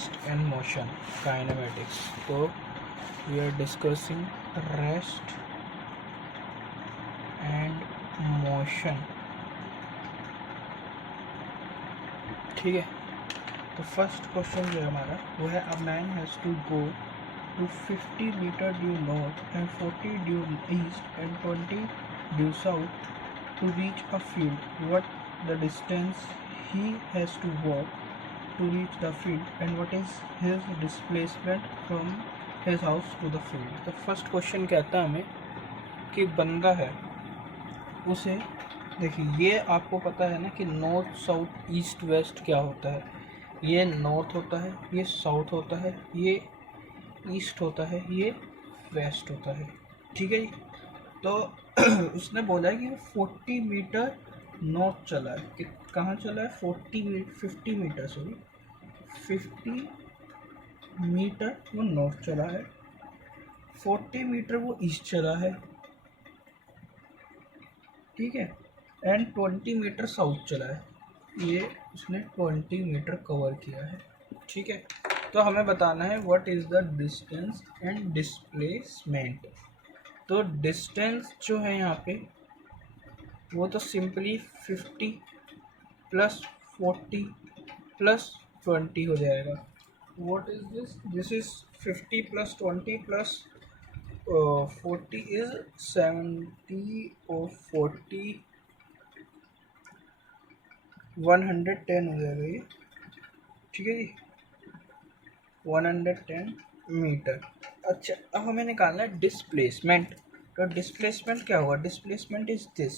Rest and motion kinematics. तो we are discussing rest and motion. ठीक है, तो फर्स्ट क्वेश्चन जो है हमारा वो है a man has to go to 50 meter due north and 40 due east and 20 due south to reach a field. What the distance he has to walk to reach the field and what is his displacement from his house to the field? तो first question कहता है हमें कि बंदा है, उसे देखिए ये आपको पता है ना कि नॉर्थ साउथ ईस्ट वेस्ट क्या होता है। ये नॉर्थ होता है, ये साउथ होता है, ये ईस्ट होता है, ये वेस्ट होता है। ठीक है जी। तो उसने बोला है कि 40 मीटर नॉर्थ चला है। कि कहाँ चला है? 50 मीटर, सॉरी 50 मीटर वो नॉर्थ चला है, 40 मीटर वो ईस्ट चला है। ठीक है, एंड 20 मीटर साउथ चला है। ये उसने 20 मीटर कवर किया है। ठीक है, तो हमें बताना है what is the distance and displacement. तो डिस्टेंस जो है यहाँ पे वो तो सिंपली 50 प्लस 40 प्लस 20 हो जाएगा। What is this? This is 50 plus 20 plus 40 is 70 और 40 110 हो जाएगा ये। ठीक है जी, 110 मीटर। अच्छा, अब हमें निकालना है डिस्प्लेसमेंट। तो डिस्प्लेसमेंट क्या होगा? Displacement is this,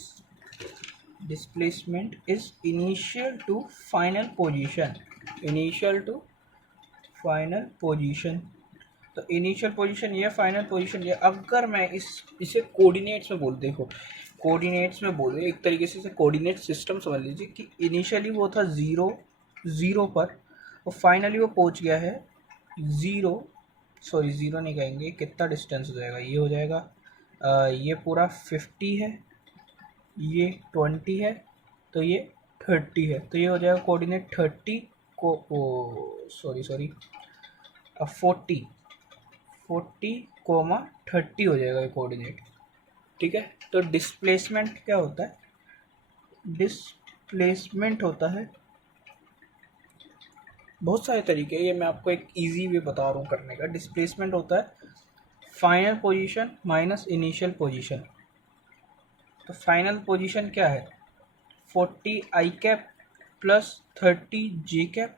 displacement is initial to final position, initial to final position. तो इनिशियल पोजीशन ये, फाइनल पोजीशन ये। अगर मैं इसे कोऑर्डिनेट्स में बोल, देखो कोऑर्डिनेट्स में बोले, एक तरीके से इसे कोऑर्डिनेट सिस्टम समझ लीजिए कि इनिशियली वो था ज़ीरो पर और फाइनली वो पहुंच गया है ज़ीरो, सॉरी ज़ीरो नहीं कहेंगे, कितना डिस्टेंस हो जाएगा? ये हो जाएगा ये पूरा 50 है, ये 20 है, तो ये 30 है। तो ये हो जाएगा कोऑर्डिनेट 30 को सॉरी 40 कोमा 30 हो जाएगा ये कोऑर्डिनेट। ठीक है, तो डिस्प्लेसमेंट क्या होता है? डिस्प्लेसमेंट होता है, बहुत सारे तरीके हैं, ये मैं आपको एक इजी वे बता रहा हूँ करने का। डिस्प्लेसमेंट होता है final position minus initial position. तो फाइनल पोजीशन क्या है? 40 आई कैप प्लस 30 जे कैप,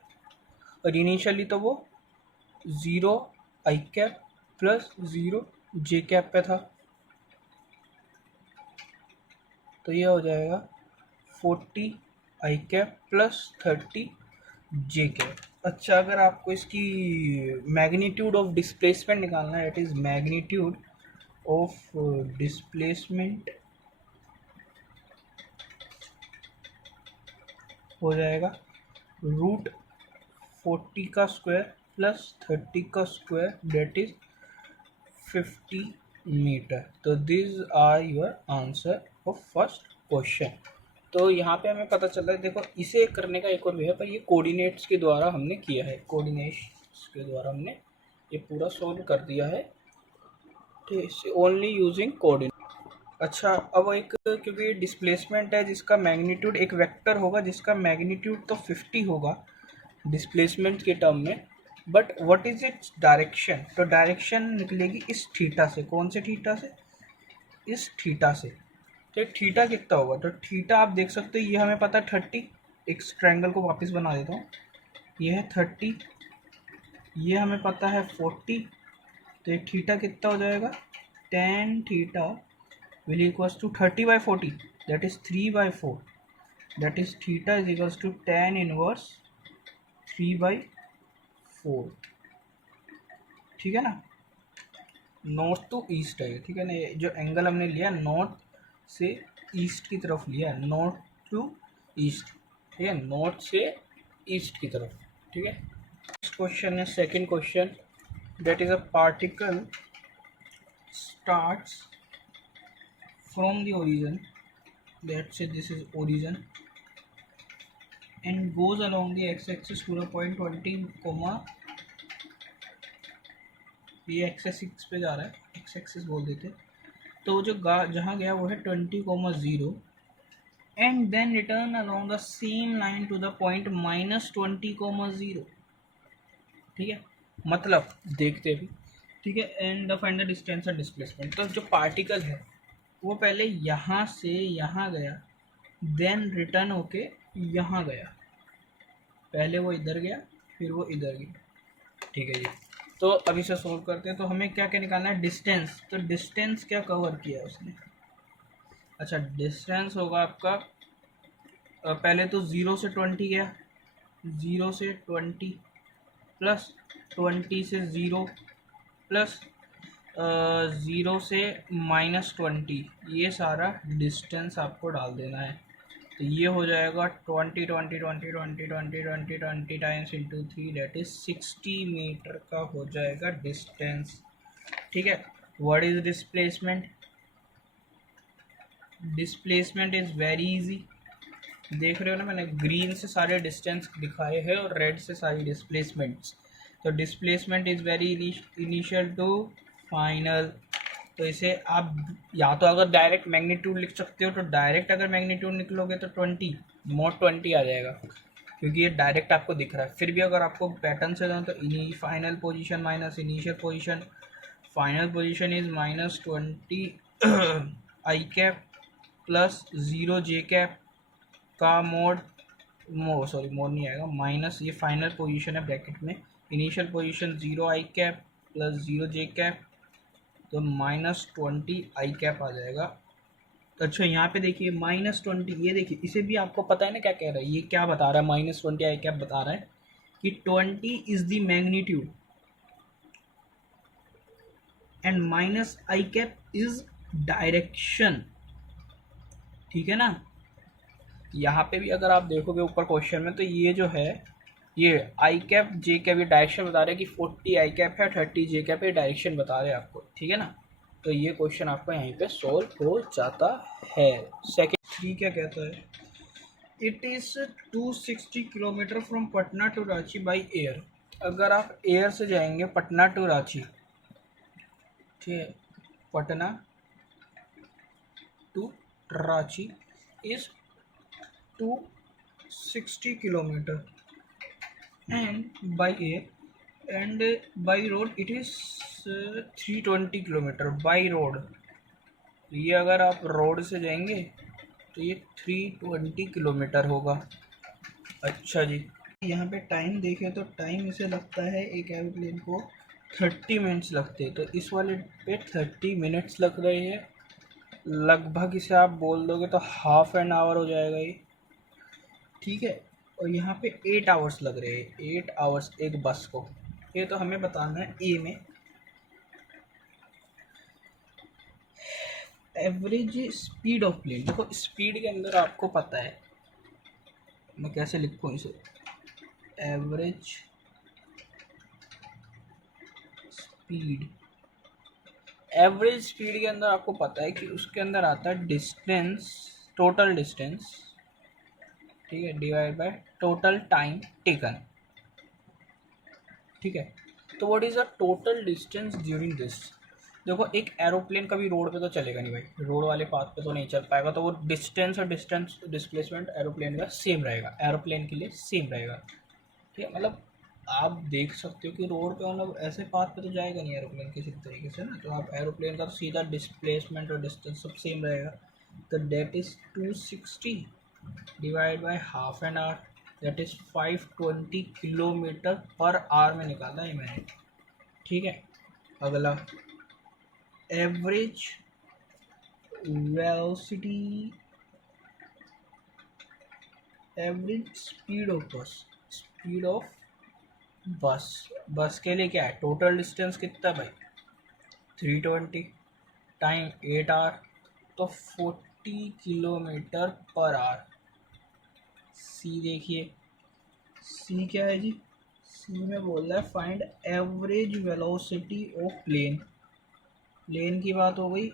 और इनिशियली तो वो 0 आई कैप प्लस 0 जे कैप पे था। तो ये हो जाएगा 40 आई कैप प्लस 30 जे कैप। अच्छा, अगर आपको इसकी मैग्नीट्यूड ऑफ डिस्प्लेसमेंट निकालना है, it is magnitude of displacement हो जाएगा रूट 40 का स्क्वायर प्लस 30 का स्क्वायर, डेट इज 50 मीटर। तो this are your answer of first question. तो यहाँ पे हमें पता चल रहा है, देखो इसे करने का एक और वे है, पर ये कोऑर्डिनेट्स के द्वारा हमने किया है, कोऑर्डिनेट्स के द्वारा हमने ये पूरा सॉल्व कर दिया है। ठीक है, ओनली यूजिंग कोऑर्डिनेट। अच्छा, अब एक, क्योंकि डिस्प्लेसमेंट है जिसका मैग्नीट्यूड एक वेक्टर होगा जिसका मैग्नीट्यूड तो 50 होगा डिस्प्लेसमेंट के टर्म में, but what is its direction? तो डायरेक्शन निकलेगी इस थीटा से। कौन से थीटा से? इस थीटा से। तो थीटा कितना होगा? तो थीटा आप देख सकते हो, ये हमें पता है 30। एक ट्रायंगल को वापस बना देता हूँ, ये है 30, ये हमें पता है 40। तो ये थीटा कितना हो जाएगा? tan theta will equals to 30/40, that is 3/4, that is theta is equals to tan inverse 3/4। ठीक है ना, नॉर्थ टू ईस्ट है, ठीक है ना, ये जो एंगल हमने लिया नॉर्थ से ईस्ट की तरफ लिया, नॉर्थ टू ईस्ट। ठीक है, नॉर्थ से ईस्ट की तरफ। ठीक है, नेक्स्ट क्वेश्चन है second question, that is a particle starts from the origin, let's say this is origin, and goes along the x-axis to the point 20, ये x6 पे जा रहा है, x एक्सिस बोल देते। तो जो जहाँ गया वो है 20,0 and then return along the same line to the point -20,0। ठीक है, मतलब देखते भी। ठीक है, and the find the distance and displacement. तो जो पार्टिकल है वो पहले यहाँ से यहाँ गया, देन रिटर्न होके यहाँ गया, पहले वो इधर गया फिर वो इधर गया। ठीक है जी, तो अभी से सोल्व करते हैं। तो हमें क्या क्या निकालना है, डिस्टेंस। तो डिस्टेंस क्या कवर किया है उसने, अच्छा डिस्टेंस होगा आपका पहले तो 0 से 20 गया, 0 से 20 प्लस 20 से 0 प्लस 0 से -20, ये सारा डिस्टेंस आपको डाल देना है। तो ये हो जाएगा 20 20 20 20 20 20 20 times into 3, that is 60 metre का हो जाएगा डिस्टेंस। ठीक है, what is displacement, displacement is very easy. देख रहे हो ना, मैंने ग्रीन से सारे डिस्टेंस दिखाए हैं और रेड से सारी डिस्प्लेसमेंट्स। तो displacement is very initial to final. तो इसे आप या तो अगर डायरेक्ट मैग्नीट्यूड लिख सकते हो, तो डायरेक्ट अगर मैग्नीट्यूड निकलोगे तो 20 मोड 20 आ जाएगा, क्योंकि ये डायरेक्ट आपको दिख रहा है। फिर भी अगर आपको पैटर्न से जाओ तो final position minus initial position, final position is -20 I cap plus 0 J cap का मोड सॉरी मोड नहीं आएगा, माइनस ये फाइनल पोजीशन है ब्रैकेट में, इनिशियल पोजीशन 0 आई कैप प्लस 0 जे कैप, तो -20 आई कैप आ जाएगा। अच्छा यहाँ पे देखिए -20, ये देखिए इसे भी आपको पता है ना क्या कह रहा है, ये क्या बता रहा है, -20 आई कैप बता रहा है कि 20 is the magnitude and minus I cap is direction. ठीक है ना, यहाँ पे भी अगर आप देखोगे ऊपर क्वेश्चन में, तो ये जो है ये आई कैप जे कैप ये डायरेक्शन बता रहे हैं कि 40 आई कैप है 30 जे कैप, ये डायरेक्शन बता रहे हैं आपको। ठीक है ना, तो ये क्वेश्चन आपका यहीं पे सोल्व हो जाता है। सेकेंड 3 क्या कहता है, it is 260 kilometre from Patna to Ranchi by air. अगर आप एयर से जाएंगे पटना टू रांची, ठीक है, Patna to Ranchi is 260 kilometer and by air and by road it is 320 kilometer by road। ये अगर आप रोड से जाएंगे तो ये 320 किलोमीटर होगा। अच्छा जी, यहाँ पे टाइम देखें तो टाइम इसे लगता है एक एरोप्लेन को 30 मिनट्स लगते हैं, तो इस वाले पे 30 मिनट्स लग रहे हैं लगभग। इसे आप बोल दोगे तो हाफ एन आवर हो जाएगा ये। ठीक है, और यहाँ पे 8 आवर्स लग रहे हैं, 8 आवर्स एक बस को। ये तो हमें बताना है ए में। एवरेज स्पीड ऑफ प्लेन, देखो स्पीड के अंदर आपको पता है, मैं कैसे लिखूँ इसे, एवरेज स्पीड। एवरेज स्पीड के अंदर आपको पता है कि उसके अंदर आता है डिस्टेंस, टोटल डिस्टेंस, ठीक है, divide by total time taken. ठीक है, तो what is the total distance during this. देखो एक एरोप्लेन कभी रोड पे तो चलेगा नहीं भाई, रोड वाले पाथ पे तो नहीं चल पाएगा, तो वो डिस्टेंस और डिस्टेंस डिस्प्लेसमेंट एरोप्लेन का सेम रहेगा, एरोप्लेन के लिए सेम रहेगा। ठीक है, मतलब आप देख सकते हो कि रोड पे मतलब ऐसे पाथ पे तो जाएगा नहीं एरोप्लेन किसी तरीके से ना, तो आप एरोप्लेन का तो सीधा डिस्प्लेसमेंट और डिस्टेंस सब सेम रहेगा। तो that is 260 divide by half an hour, that is 520 kilometre per hour में निकाला है मैंने। ठीक है, अगला average velocity, average speed of bus, speed of bus, bus के लिए क्या है, टोटल डिस्टेंस कितना भाई 320, टाइम 8 आवर, तो 40 किलोमीटर पर आवर। सी देखिए, सी क्या है जी, सी में बोल रहा है find average velocity of plane. Plane की बात हो गई,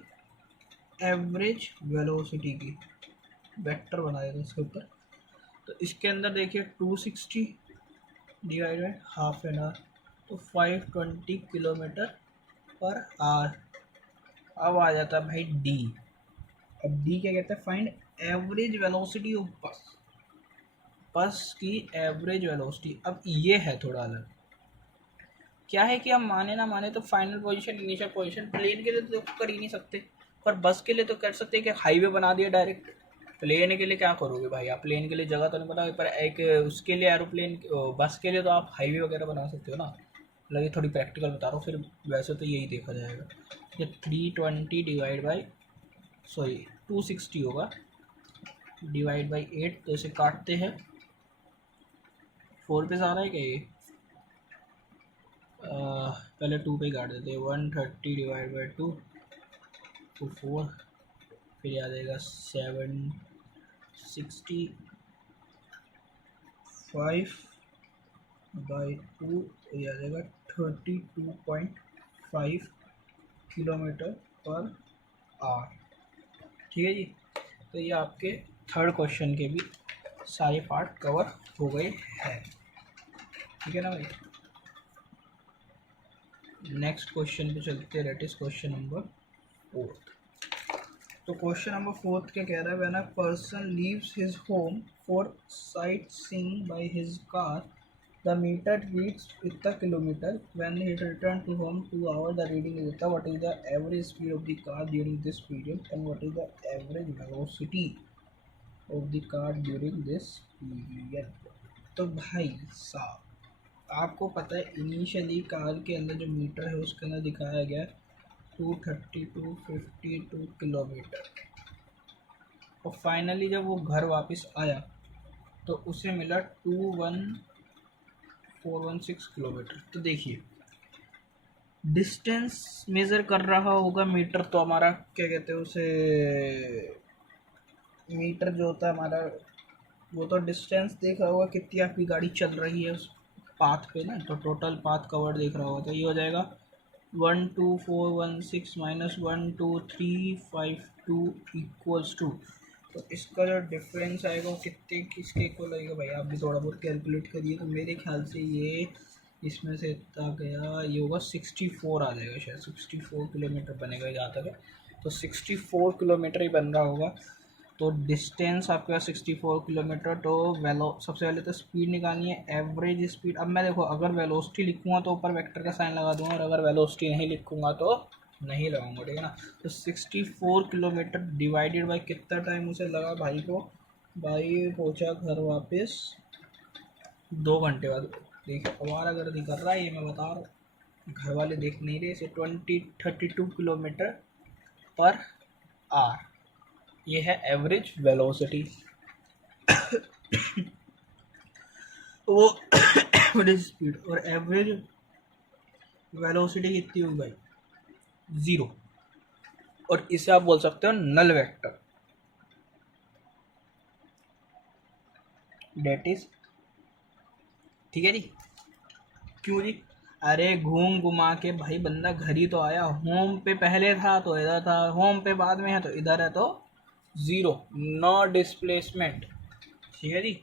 एवरेज वेलोसिटी की वेक्टर बना देते इसके ऊपर। तो इसके अंदर देखिए 260 divide by half an our, तो 520 किलोमीटर पर आवर। अब आ जाता है भाई डी। अब डी क्या कहता है, find average velocity of bus, बस की एवरेज वेलोसिटी। अब ये है थोड़ा अलग, क्या है कि हम माने ना माने तो final position initial position plane के लिए तो कर ही नहीं सकते, पर बस के लिए तो कर सकते हैं कि हाईवे बना दिया डायरेक्ट। प्लेन के लिए क्या करोगे भाई आप, प्लेन के लिए जगह तो नहीं बनाओगे, पर एक उसके लिए एरोप्लेन बस के लिए तो आप हाईवे वगैरह बना सकते हो ना। मतलब ये थोड़ी प्रैक्टिकल बता रहा हूँ, फिर वैसे तो यही देखा जाएगा। ये 320 डिवाइड बाई 260 होगा डिवाइड बाई 8, तो इसे काटते हैं 4 पे आ रहा है क्या ये, पहले 2 पे काट देते हैं। 130 डिवाइड बाई 2 तो 4, फिर आ जाएगा 765 बाई 2, ये आ जाएगा 32.5 किलोमीटर पर आवर। ठीक है जी, तो ये आपके थर्ड क्वेश्चन के भी सारे पार्ट कवर हो गए हैं। ठीक है ना भाई, नेक्स्ट क्वेश्चन पे चलते हैं, दैट इज क्वेश्चन नंबर 4। तो क्वेश्चन नंबर 4 क्या कह रहा है, when a person leaves his home for sightseeing by his car the meter reads इतना kilometre, when he return to home 2 hour the reading is इतना, what is the average speed of the car during this period and what is the average velocity of the car during this period. तो भाई साहब आपको पता है initially car के अंदर जो मीटर है उसके अंदर दिखाया गया 252 किलोमीटर, और फाइनली जब वो घर वापस आया तो उसे मिला 21416 किलोमीटर। तो देखिए डिस्टेंस मेज़र कर रहा होगा मीटर, तो हमारा क्या कहते हैं उसे, मीटर जो होता है हमारा वो तो डिस्टेंस देख रहा होगा कितनी आपकी गाड़ी चल रही है उस पाथ पे ना, तो टोटल पाथ कवर देख रहा होगा। तो ये हो जाएगा 12416 माइनस 12352 इक्वल्स टू, तो इसका जो डिफरेंस आएगा वो कितने किसके इक्वल आएगा भाई, आप भी थोड़ा बहुत कैलकुलेट करिए। तो मेरे ख्याल से ये इसमें से इतना गया, ये होगा 64 आ जाएगा, शायद 64 किलोमीटर बनेगा जहाँ तक है, तो 64 किलोमीटर ही बन रहा होगा। तो डिस्टेंस आपके पास 64 किलोमीटर, तो सबसे पहले तो स्पीड निकालनी है, एवरेज स्पीड। अब मैं देखो अगर वेलोसिटी लिखूँगा तो ऊपर वेक्टर का साइन लगा दूंगा, और अगर वेलोसिटी नहीं लिखूँगा तो नहीं लगाऊंगा, ठीक है ना। तो 64 किलोमीटर डिवाइडेड बाई कितना टाइम उसे लगा भाई को, भाई पहुँचा घर वापस 2 घंटे बाद। देखिए हमारा घर नहीं कर रहा है ये, मैं बता रहा हूँ, घर वाले देख नहीं रहे इसे। 32 किलोमीटर पर आवर, ये है एवरेज वेलोसिटी। वो एवरेज स्पीड और एवरेज वेलोसिटी कितनी हुई भाई, 0, और इसे आप बोल सकते हो नल वेक्टर, डेट इज। ठीक है जी, क्यों जी, अरे घूम घुमा के भाई बंदा घर ही तो आया, होम पे पहले था तो इधर था, होम पे बाद में है तो इधर है, तो 0, नो डिस्प्लेसमेंट। ठीक है जी,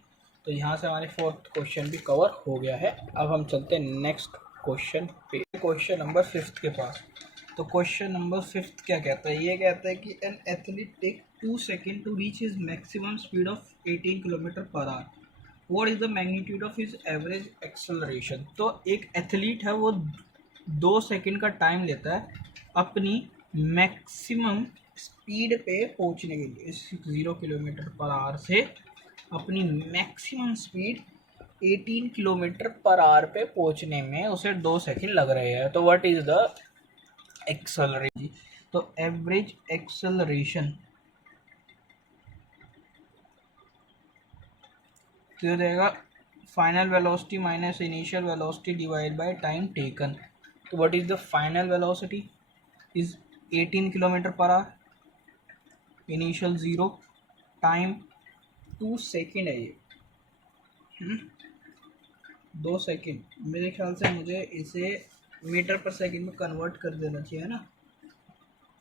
तो यहाँ से हमारे 4th क्वेश्चन भी कवर हो गया है। अब हम चलते हैं नेक्स्ट क्वेश्चन पे, क्वेश्चन नंबर 5 के पास। तो क्वेश्चन नंबर 5 क्या कहता है, ये कहता है कि an athlete take 2 second to reach his maximum speed of 18 kilometre per hour, what is the magnitude of his average acceleration. तो एक एथलीट है वो 2 सेकेंड का टाइम लेता है अपनी मैक्सिमम स्पीड पे पहुंचने के लिए, 0 किलोमीटर पर आवर से अपनी maximum speed 18 kilometre per our पे पहुंचने में उसे 2 सेकेंड लग रहे हैं। तो व्हाट इज द एक्सेलरेशन, तो एवरेज एक्सेलरेशन तो देगा final velocity minus initial velocity divide by time taken. तो what is the final velocity is 18 kilometre per hour, initial 0, time 2 second है ये, 2 सेकेंड। मेरे ख्याल से मुझे इसे मीटर पर सेकेंड में कन्वर्ट कर देना चाहिए ना,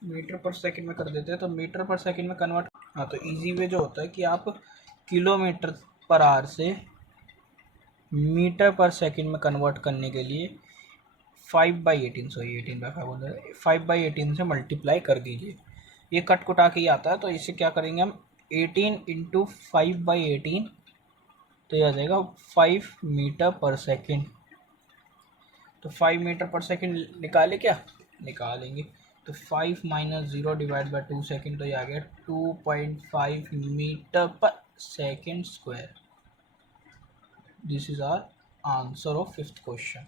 मीटर पर सेकेंड में कर देते हैं। तो मीटर पर सेकेंड में कन्वर्ट, हाँ, तो इजी वे जो होता है कि आप किलोमीटर पर आवर से मीटर पर सेकेंड में कन्वर्ट करने के लिए 5/18, सॉरी 18/5 5/18 से मल्टीप्लाई कर दीजिए। ये कट कुटा के ही आता है, तो इसे क्या करेंगे हम 18 इंटू 5/18, तो ये आ जाएगा 5 मीटर पर सेकेंड। तो 5 मीटर पर सेकेंड निकाले क्या, निकालेंगे। तो 5 माइनस 0 डिवाइड बाई 2 सेकेंड, तो ये आ गया 2.5 metre per second square. This is our answer of 5th question.